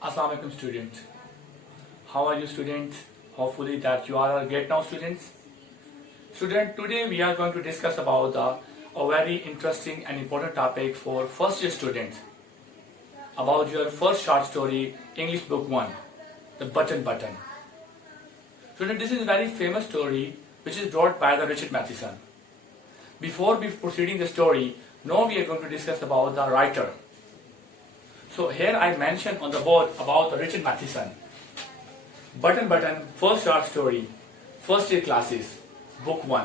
Assalamu alaikum students. How are you students? Hopefully that you are great now students. Student, today we are going to discuss about a very interesting and important topic for first year students. About your first short story, English book 1, The Button Button. Student, this is a very famous story which is brought by the Richard Matheson. Before proceeding the story, now we are going to discuss about the writer. So here I mentioned on the board about the Richard Matheson. Button Button, first short story, first year classes, book 1.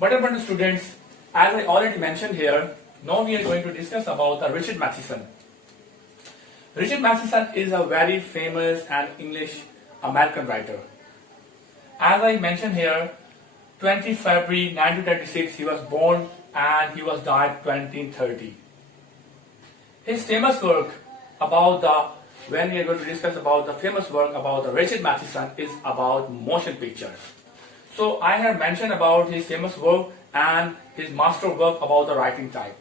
Button Button students, as I already mentioned here, now we are going to discuss about the Richard Matheson. Richard Matheson is a very famous and English American writer. As I mentioned here, 20 February 1936 he was born and he was died 1930. His famous work when we are going to discuss about the famous work about the Richard Matheson is about motion pictures. So I have mentioned about his famous work and his master work about the writing type.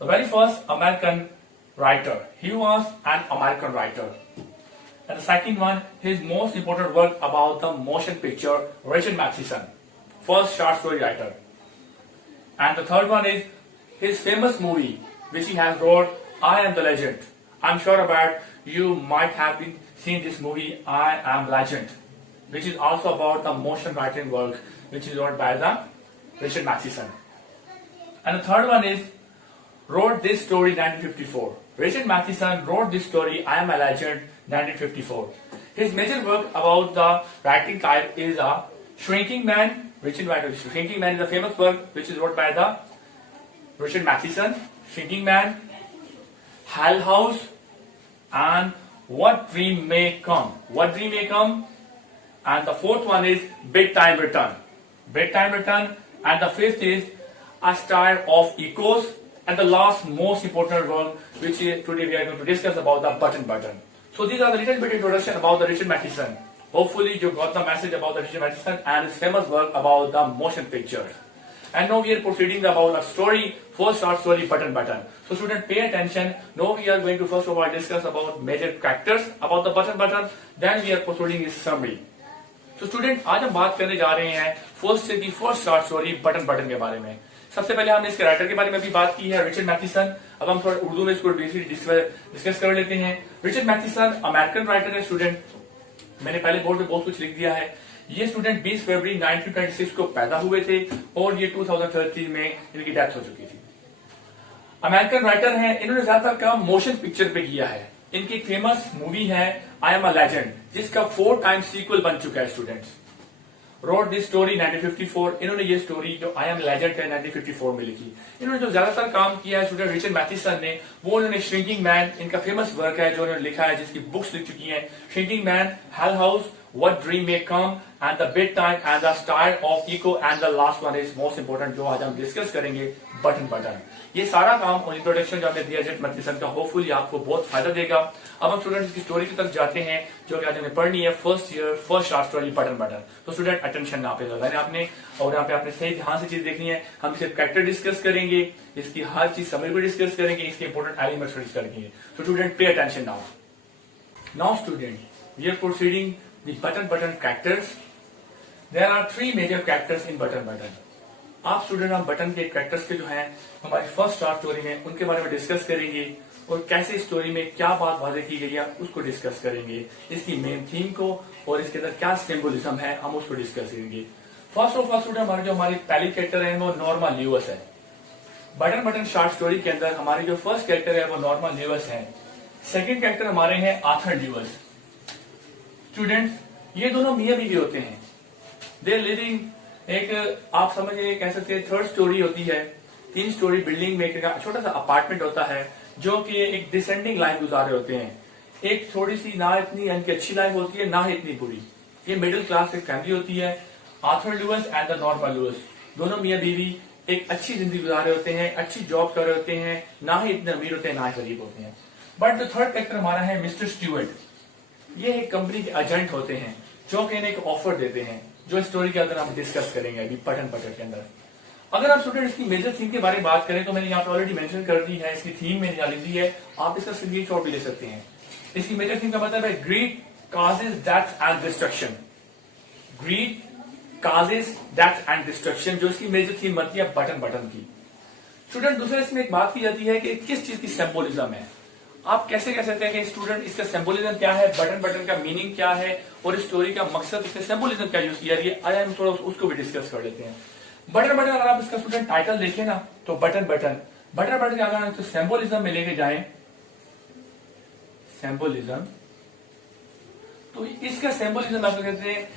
The very first American writer, he was an American writer. And the second one, his most important work about the motion picture, Richard Matheson, first short story writer. And the third one is his famous movie which he has wrote, I Am the Legend. I'm sure about you might have seen this movie, I Am Legend, which is also about the motion writing work which is wrote by the Richard Matheson. And the third one is wrote this story 1954. Richard Matheson wrote this story, I Am a Legend, 1954. His major work about the writing type is a Shrinking Man. Shrinking Man is a famous work which is wrote by the Richard Matheson. Shrinking Man, Hell House, and What Dream May Come. What Dream May Come. And the fourth one is Big Time Return. Big Time Return. And the fifth is A Star of Echoes. And the last most important one which is today we are going to discuss about the Button Button. So these are the little bit introduction about the Richard Matheson. Hopefully you got the message about the Richard Matheson and his famous work about the motion picture. And now we are proceeding about a story, first short story, Button Button. So student, pay attention. Now we are going to first of all discuss about major characters about the Button Button. Then we are proceeding with summary. So student, आज हम बात करने जा रहे हैं first short story button button के बारे में. सबसे पहले हमने इसके राइटर के बारे में भी बात की है, रिचर्ड मैथिसन. अब हम थोड़ा उर्दू में इसको डिस्कस कर लेते हैं. रिचर्ड मैथिसन अमेरिकन राइटर है स्टूडेंट. मैंने पहले बोर्ड में बहुत कुछ लिख दिया है. ये स्टूडेंट 20 फरवरी 1926 को पैदा हुए थे और ये 2013 में इनकी डेथ हो चुकी थी. अमेरिकन राइटर हैं. इन्होंने ज्यादातर काम मोशन पिक्चर पे किया है. इनकी फेमस मूवी है आई एम अ लेजेंड, जिसका 4 टाइम्स सीक्वल बन चुका है स्टूडेंट्स. Road this story 1954. इन्होंने ये स्टोरी जो आई एम लेजेंड है 1954 में लिखी. इन्होंने जो ज्यादातर काम किया है स्टूडेंट रिचर्ड मैथिसन ने, वो उन्होंने श्रिंकिंग मैन, इनका फेमस वर्क है जो उन्होंने लिखा है, जिसकी बुक्स लिख चुकी हैं. Shrinking man, hello house, What Dream May Come, and the Big Time, and the Star of Echo, and the last one is most important जो आज हम डिस्कस करेंगे, बटन बटन. ये सारा काम और इंट्रोडक्शन जो हमने दिया रिचर्ड मैथिसन का, होपफुली आपको बहुत फायदा देगा. अब हम स्टूडेंट्स की स्टोरी की तरफ जाते हैं जो कि आज हमें पढ़नी है, first year first short story button button. तो स्टूडेंट अटेंशन यहाँ पे लगाना आपने, और यहाँ पे आपने सही ध्यान से चीज देखनी है. हम सिर्फ कैरेक्टर डिस्कस करेंगे, इसकी हर चीज समझ को डिस्कस करेंगे, इसके इंपोर्टेंट एलिमेंट्स डिस्कस करेंगे. तो student pay attention now. Now student, we are proceeding the button button characters. There are 3 major characters in button button. आप स्टूडेंट हम बटन के characters के जो हैं हमारी फर्स्ट शॉर्ट स्टोरी में उनके बारे में डिस्कस करेंगे, और कैसे स्टोरी में क्या बात वाजे की गई है उसको डिस्कस करेंगे, इसकी मेन थीम को और इसके अंदर क्या सिंबोलिज्म है हम उसको डिस्कस करेंगे. फर्स्ट ऑफ ऑल स्टूडेंट, हमारी पहली कैरेक्टर है वो नॉर्मा ल्यूइस है. बटन बटन शॉर्ट स्टोरी के अंदर हमारी जो फर्स्ट कैरेक्टर है वो नॉर्मा ल्यूइस है. सेकेंड कैरेक्टर हमारे हैं आर्थर ल्यूइस. स्टूडेंट्स, ये दोनों मियां बीवी होते हैं. दे लिविंग, एक आप समझिए कह सकते हैं थर्ड स्टोरी होती है, 3 स्टोरी बिल्डिंग में एक छोटा सा अपार्टमेंट होता है जो कि एक डिसेंडिंग लाइन गुजार रहे होते हैं. एक थोड़ी सी ना इतनी इनकी अच्छी लाइफ होती है, ना ही इतनी बुरी. ये मिडिल क्लास एक फैमिली होती है. Arthur Lewis and the Norma Lewis, दोनों मियां बीवी एक अच्छी जिंदगी गुजार रहे होते हैं, अच्छी जॉब कर रहे होते हैं, ना ही इतने अमीर होते हैं ना ही गरीब होते हैं. बट जो थर्ड कैरेक्टर हमारा है मिस्टर स्टूअर्ट. ये एक कंपनी के एजेंट होते हैं जो कि इन्हें एक ऑफर देते हैं, जो स्टोरी के अंदर हम डिस्कस करेंगे अभी बटन बटन के अंदर. अगर आप स्टूडेंट इसकी मेजर थीम के बारे में बात करें तो मैंने यहाँ पे ऑलरेडी मेंशन कर दी है, इसकी थीम मैंने यहाँ लिख दी है, आप इसका स्क्रीनशॉट भी ले सकते हैं. इसकी मेजर थीम का मतलब है grid causes death and destruction. Greed causes death and destruction, जो इसकी मेजर थीम बनती है बटन की। स्टूडेंट दूसरा इसमें एक बात की जाती है कि किस चीज की सिंबोलिज्म है। आप कैसे कह सकते हैं कि स्टूडेंट इसका सिंबोलिज्म क्या है, बटन का मीनिंग क्या है और इस स्टोरी का मकसद, इसमें सिंबोलिज्म क्या यूज किया है, आया हम थोड़ा उसको भी डिस्कस कर लेते हैं। बटन अगर आप इसका स्टूडेंट टाइटल देखें ना तो बटन के अगर तो सिंबोलिज्म में लेके जाए सिंबोलिज्म, तो इसका सिंबोलिज्म आप कहते हैं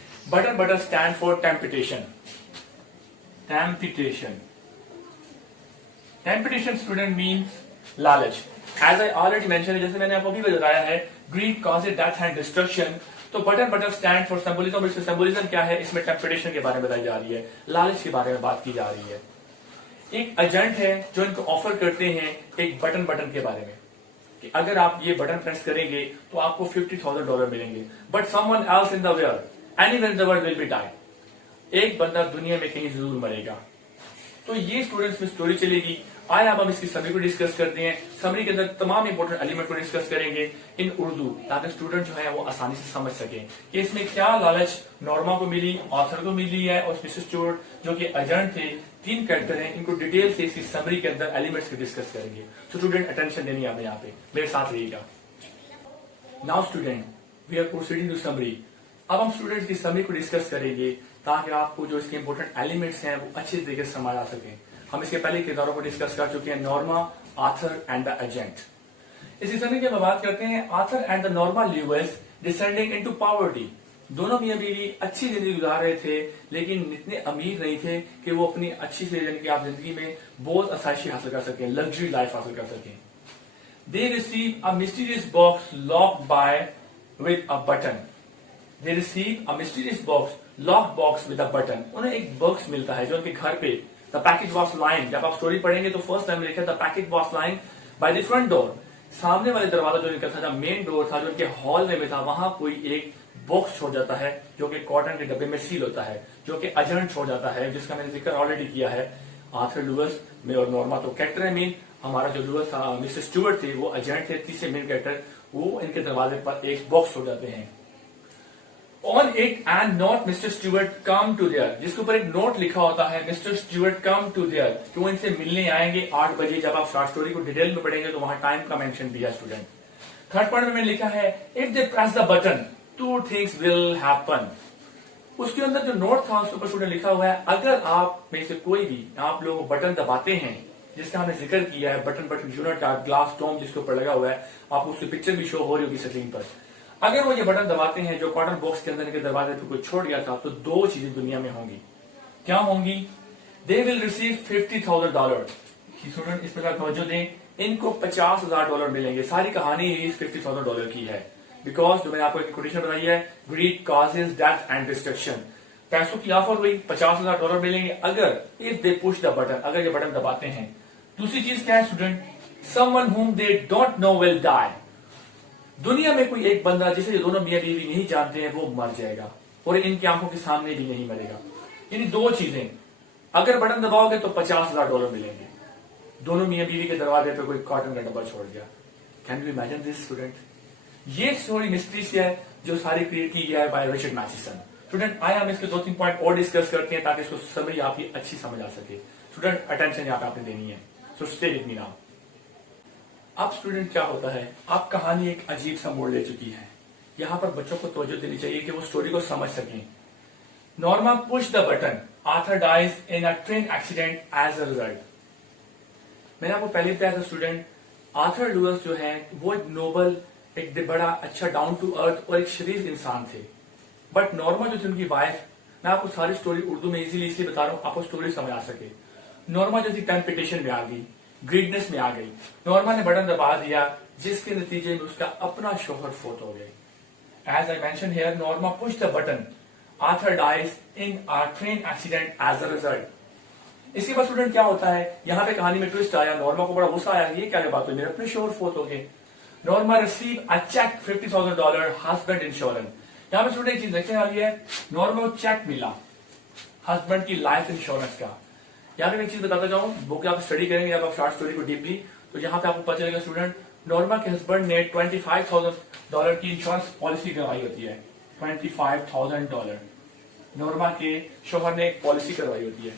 button stand for temptation student means लालच। एज आई ऑलरेडी मेंशन, जैसे मैंने आपको अभी बताया है, greed causes death and destruction. तो बटन स्टैंड फॉर सिंबोलिज्म। इसमें सिंबोलिज्म क्या है, इसमें टेम्पटेशन के बारे में बताई जा रही है, लालच के बारे में बात की जा रही है। एक एजेंट है जो इनको ऑफर करते हैं एक बटन के बारे में कि अगर आप ये बटन प्रेस करेंगे तो आपको $50,000 मिलेंगे, but someone else in the world, anywhere in the world will be die. एक बंदा दुनिया में कहीं जरूर मरेगा। तो ये स्टूडेंट्स में स्टोरी चलेगी। आए अब हम इसकी समरी को डिस्कस करते हैं। समरी के अंदर तमाम इंपॉर्टेंट एलिमेंट को डिस्कस करेंगे इन उर्दू, ताकि स्टूडेंट जो है वो आसानी से समझ सके कि इसमें क्या लालच नॉर्मा को मिली, ऑथर को मिली है, और मिसेस स्टुअर्ट जो कि एजेंट थे, 3 कैरेक्टर हैं, इनको डिटेल से इसकी समरी के अंदर एलिमेंट्स को डिस्कस करेंगे। तो स्टूडेंट अटेंशन देनी है यहाँ पे, मेरे साथ रहिएगा। Now student we are proceeding to summary. अब हम स्टूडेंट की समरी को डिस्कस करेंगे ताकि आपको जो इसके इंपॉर्टेंट एलिमेंट्स हैं वो अच्छे तरीके से समझ आ सके। हम इसके पहले किरदारों को डिस्कस कर चुके हैं, Norma, Arthur and the agent. इसी समरी की बात करते हैं। Arthur and the Norma lives descending into poverty. दोनों मियां बीवी अच्छी जिंदगी गुजार रहे थे, लेकिन इतने अमीर नहीं थे कि वो अपनी अच्छी से आप जिंदगी में बहुत आसाइशी हासिल कर सकें, लग्जरी लाइफ हासिल कर सकें। They receive a mysterious box locked by with a button. They receive a mysterious box lock box with a button. उन्हें एक बॉक्स मिलता है जो उनके घर पे, द पैकेज वॉज लाइंग। जब आप स्टोरी पढ़ेंगे तो फर्स्ट टाइम लिखा the package was lying by the front door. सामने वाले दरवाजा जो इनका था, मेन डोर था जो उनके हॉल में था, वहां कोई एक बॉक्स छोड़ जाता है जो कि कॉटन के डब्बे में सील होता है, जो कि एजेंट छोड़ जाता है, जिसका मैंने जिक्र ऑलरेडी किया है। आर्थर लुईस में और नॉर्मा तो कैरेक्टर है मेन। हमारा जो लुईस था, मिसेस स्टुअर्ट थे, वो एजेंट थे, तीसरे मेन कैरेक्टर। वो इनके दरवाजे पर एक बॉक्स छोड़ जाते हैं। On it and not mister Stuart come to there, जिसके ऊपर एक नोट लिखा होता है mister Stuart come to there, कि वो इनसे मिलने आएंगे 8 बजे। जब आप शॉर्ट स्टोरी को डिटेल में पढ़ेंगे तो वहां टाइम का मेंशन भी है स्टूडेंट। थर्ड पॉइंट में मैंने लिखा है if they press the button 2 things will happen. उसके अंदर जो नोट था उसके ऊपर स्टूडेंट लिखा हुआ है अगर आप में से कोई भी आप लोग बटन दबाते हैं, जिसका हमने जिक्र किया है, बटन यूनिट का ग्लास डोम जिसके ऊपर लगा हुआ है, आपको उसकी पिक्चर भी शो हो रही होगी स्क्रीन पर। अगर वो ये बटन दबाते हैं जो कॉटन बॉक्स के अंदर के दरवाजे पे कोई छोड़ गया था, तो 2 चीजें दुनिया में होंगी। क्या होंगी? They will receive $50,000। स्टूडेंट इस पर तवज्जो दें, इनको $50,000 मिलेंगे। सारी कहानी इस $50,000 की है, बिकॉज जो मैंने आपको एक कोटेशन बताई है, greed causes death and destruction. पैसों की ऑफर हुई, $50,000 मिलेंगे अगर if they push the button, अगर ये बटन दबाते हैं। दूसरी चीज क्या है student? Someone whom they don't know will die. दुनिया में कोई एक बंदा जिसे ये दोनों मियां बीवी नहीं जानते हैं वो मर जाएगा, और इनकी आंखों के सामने भी नहीं मरेगा। यानी 2 चीजें, अगर बटन दबाओगे तो $50,000 मिलेंगे, दोनों मियां बीवी के दरवाजे पे कोई कॉटन का डब्बा छोड़ गया। Can you imagine this student? ये स्टोरी मिस्ट्री से है जो सारी क्रिएट की गई है बाय रिचर्ड मैथिसन। स्टूडेंट आए हम इसके 2-3 पॉइंट और डिस्कस करते हैं ताकि इसको समरी आपकी अच्छी समझ आ सके। स्टूडेंट अटेंशन यहाँ पे आपने देनी है, so stay with me now. अब स्टूडेंट क्या होता है, अब कहानी एक अजीब सा मोड़ ले चुकी है। यहां पर बच्चों को तवज्जो देनी चाहिए कि वो स्टोरी को समझ सकें। Norma push the button, Arthur dies in a train accident as a result. मैंने आपको पहले बताया था स्टूडेंट, आर्थर लुईस जो है वो एक नोबल, एक बड़ा अच्छा डाउन टू अर्थ और एक शरीफ इंसान थे। बट नॉर्मा जो थी उनकी वाइफ, मैं आपको सारी स्टोरी उर्दू में इजीली इसलिए बता रहा हूं आपको स्टोरी समझ आ सके। नॉर्मा जो थी टेम्पटेशन में आ गई, ग्रीडनेस में आ गई। नॉर्मा ने बटन दबा दिया, जिसके नतीजे में उसका अपना शोहर फोत हो गए। As I mention here, Norma push the button, Arthur dies in a train accident as a result. इसके बाद स्टूडेंट क्या होता है, यहां पे कहानी में ट्विस्ट आया। नॉर्मा को बड़ा गुस्सा आया, ये क्या बात हुई, मेरे अपने शोहर फोत हो गए। Norma receive a cheque $50,000 husband insurance. यहां पे स्टूडेंट एक चीज देखने वाली है, नॉर्मा को चेक मिला हस्बैंड की लाइफ इंश्योरेंस का। यहाँ पे मैं एक चीज बताता जाऊं, बुक आप स्टडी करेंगे जब आप शॉर्ट स्टोरी को डीपली, तो यहाँ पे आपको पता चलेगा स्टूडेंट, नॉर्मा के हस्बैंड ने डॉलर की इंश्योरेंस पॉलिसी करवाई होती है। $25,000 नॉर्मा के शोहर ने एक पॉलिसी करवाई होती है।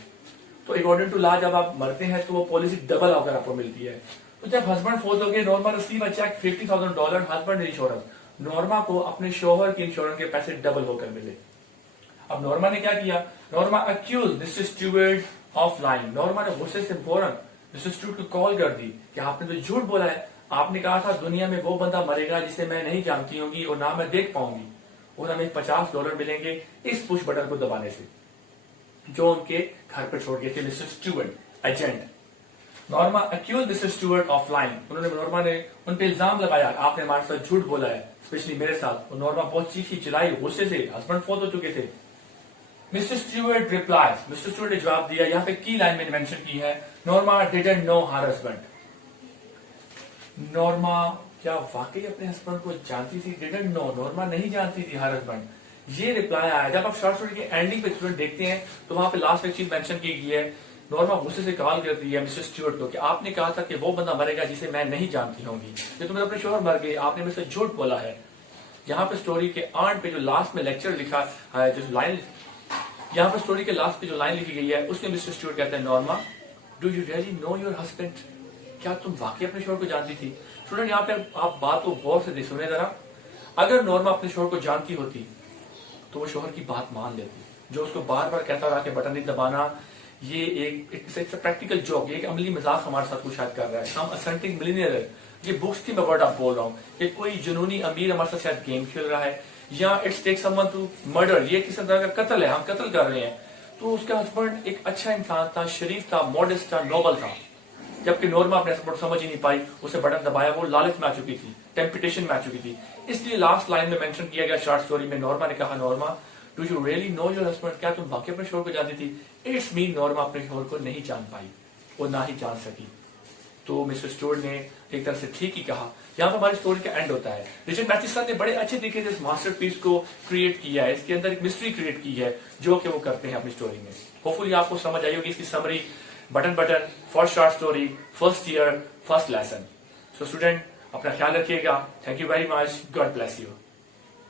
तो अकॉर्डिंग टू लॉ जब आप मरते हैं तो वो पॉलिसी डबल होकर आपको मिलती है। तो जब हस्बैंड फोर्थ हो गए, Norma receive a cheque $50,000 husband insurance, Norma को अपने शोहर के इंश्योरेंस के पैसे डबल होकर मिले। अब नॉर्मा ने क्या किया, Norma accuse mister Stuart of lying. Norma ने गुस्से से फौरन मिस्टर स्टुअर्ट को कॉल कर दी कि आपने तो झूठ बोला है, आपने कहा था दुनिया में वो बंदा मरेगा जिसे मैं नहीं जानती होंगी और ना मैं देख पाऊंगी, और हमें $50 मिलेंगे इस पुश बटन को दबाने से, जो उनके घर पर छोड़ गए थे mister Stuart agent. Norma accuse mister Stuart of lying. उन्होंने नॉर्मा ने उन पे इल्जाम लगाया, आपने हमारे साथ झूठ बोला है, स्पेशली मेरे साथ। और नॉर्मा बहुत चीखी चिल्लाई गुस्से से, हस्बैंड फोत हो चुके थे। Mister Stuart replies, mister Stuart ने जवाब दिया, यहाँ पे की लाइन मैंने मेंशन की है, Norma didn't know her husband. Norma क्या वाकई अपने हस्बैंड को जानती थी? डिडंट नो, नॉर्मा नहीं जानती थी हर हस्बैंड। ये रिप्लाई आया। जब आप शॉर्ट स्टोरी के एंडिंग पे स्टूडेंट देखते हैं तो वहां पे लास्ट एक चीज मेंशन की गई है, नॉर्मा गुस्से से कॉल करती है मिस्टर स्टुअर्ट को कि आपने कहा था कि वो बंदा मरेगा जिसे मैं नहीं जानती होंगी, ये तुमने अपने शोहर मर गए, आपने मेरे से झूठ बोला है। यहाँ पे स्टोरी के एंड पे जो लास्ट में लेक्चर लिखा है, जो लाइन यहाँ पर स्टोरी के लास्ट पे जो लाइन लिखी गई है, उसमें मिस्टर स्टुअर्ट कहते हैं, Norma do you really know your husband? क्या तुम वाकई अपने शोहर को जानती थी? स्टूडेंट यहाँ पे आप बात को गौर से सुने जरा। अगर नॉर्मा अपने शोहर को जानती होती तो वो शोहर की बात मान लेती। जो उसको बार बार कहता रहा कि बटन नहीं दबाना, ये एक प्रैक्टिकल जोक, एक अमली मजाक हमारे साथ कुछ शायद कर रहा है, हम असेंटिक मिलीनियर है, ये बुक्स की मैं वर्ड आप बोल रहा हूँ कि कोई जुनूनी अमीर हमारे साथ शायद गेम खेल रहा है, या it's take someone to murder, ये किसी तरह का कत्ल है, हम कत्ल कर रहे हैं। तो उसका हस्बैंड एक अच्छा इंसान था, शरीफ था, मॉडेस्ट था, नोबल था। जबकि नॉर्मा अपने हस्बैंड समझ ही नहीं पाई, उसे बटन दबाया, वो लालच में आ चुकी थी, टेम्पटेशन में आ चुकी थी। इसलिए लास्ट लाइन में मेंशन किया गया शॉर्ट स्टोरी में, नॉर्मा ने कहा, Norma do you really know your husband? क्या तुम वाकई अपने शोहर को जानती थी? इट्स मीन नॉर्मा अपने शोहर को नहीं जान पाई और ना ही जान सकी। तो मिस्टर स्टुअर्ट ने एक तरह से ठीक ही कहा। यहाँ पर हमारी स्टोरी का एंड होता है। रिचर्ड मैथिसन ने बड़े अच्छे तरीके से इस मास्टरपीस को क्रिएट किया है, इसके अंदर एक मिस्ट्री क्रिएट की है जो कि वो करते हैं अपनी स्टोरी में। होपफुली आपको समझ आई होगी इसकी summary, button first short story, first year, first lesson. So student अपना ख्याल रखिएगा। Thank you very much, God bless you.